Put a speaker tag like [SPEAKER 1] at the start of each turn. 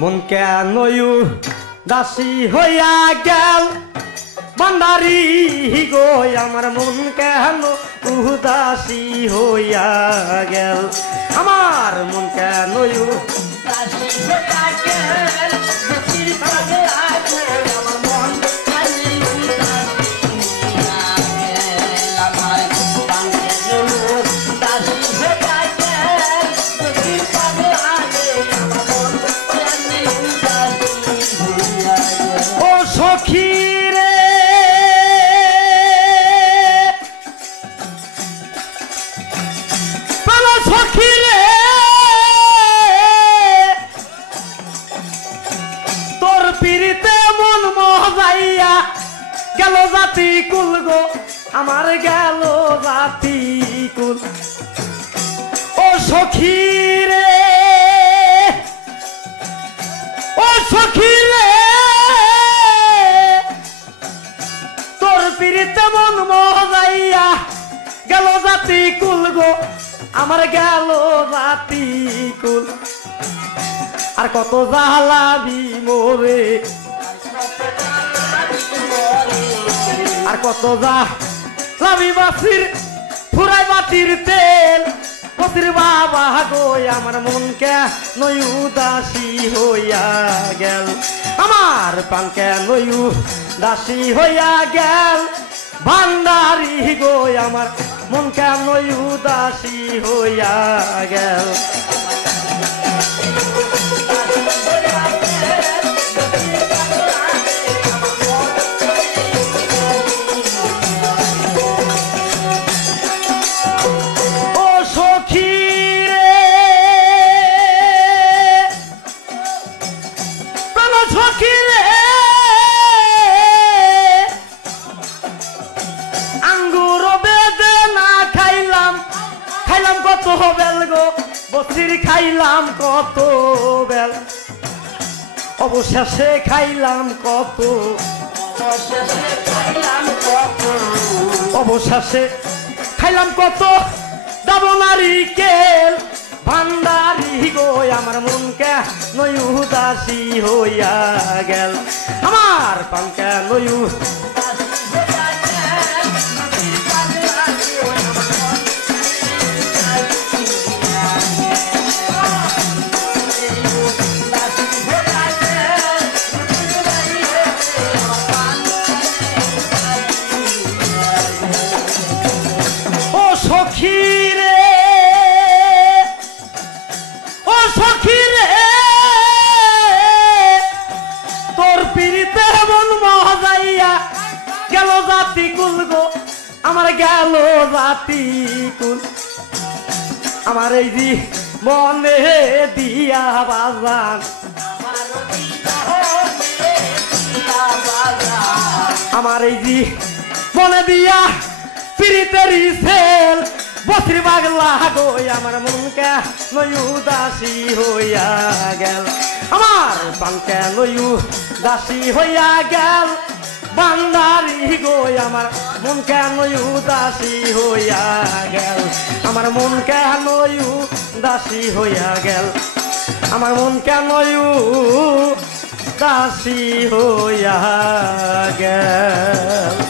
[SPEAKER 1] মন কেন দাসী হইয়া গেল? বান্দারি গো, আমার মন কেন উদাসী হইয়া গেল? আমার মন কেন জাতি কুল গো, আমার গেল জাতি কুল ও সখী রে, ও সখী রে, তোর পিড়িতে মন মজাইয়া গেল জাতি কুল গো, আমার গেল জাতি কুল আর কত জালাবি মোরে আর কত যা লাভি বাসির ফুরাই বাতির তেল। পতির বাবা গো, আমার মনকে নয় উদাসী হইয়া গেল। আমার পাঙ্কে নয় দাসী হইয়া গেল। ভান্ডারি গো, আমার মন কেন উদাসী হইয়া গেল। কত বেল গো? বসির খাইলাম কত বেল। অবশেষে খাইলাম কত। অবশেষে খাইলাম কত। দাবনারি কেল, ভান্ডারি গো, আমার মনকে নয় উদাসী হইয়া গেল। আমার পাঙ্কা নয় আমার গেল জাতি কুল আমার এই জি মনে দিয়া বাজান। আমার এই জি মনে দিয়া পিরিতেরি সেল, বসরি বাগলা গই আমার মনকে নয় উদাসী হইয়া গেল। আমার পাঙ্কে নয় দাসী হইয়া গেল। বান্দারি গই আমার মন কেন উদাসী হইয়া গেল? আমার মন কেন দাসী হইয়া গেল? আমার মন কেন দাসী হইয়া গেল?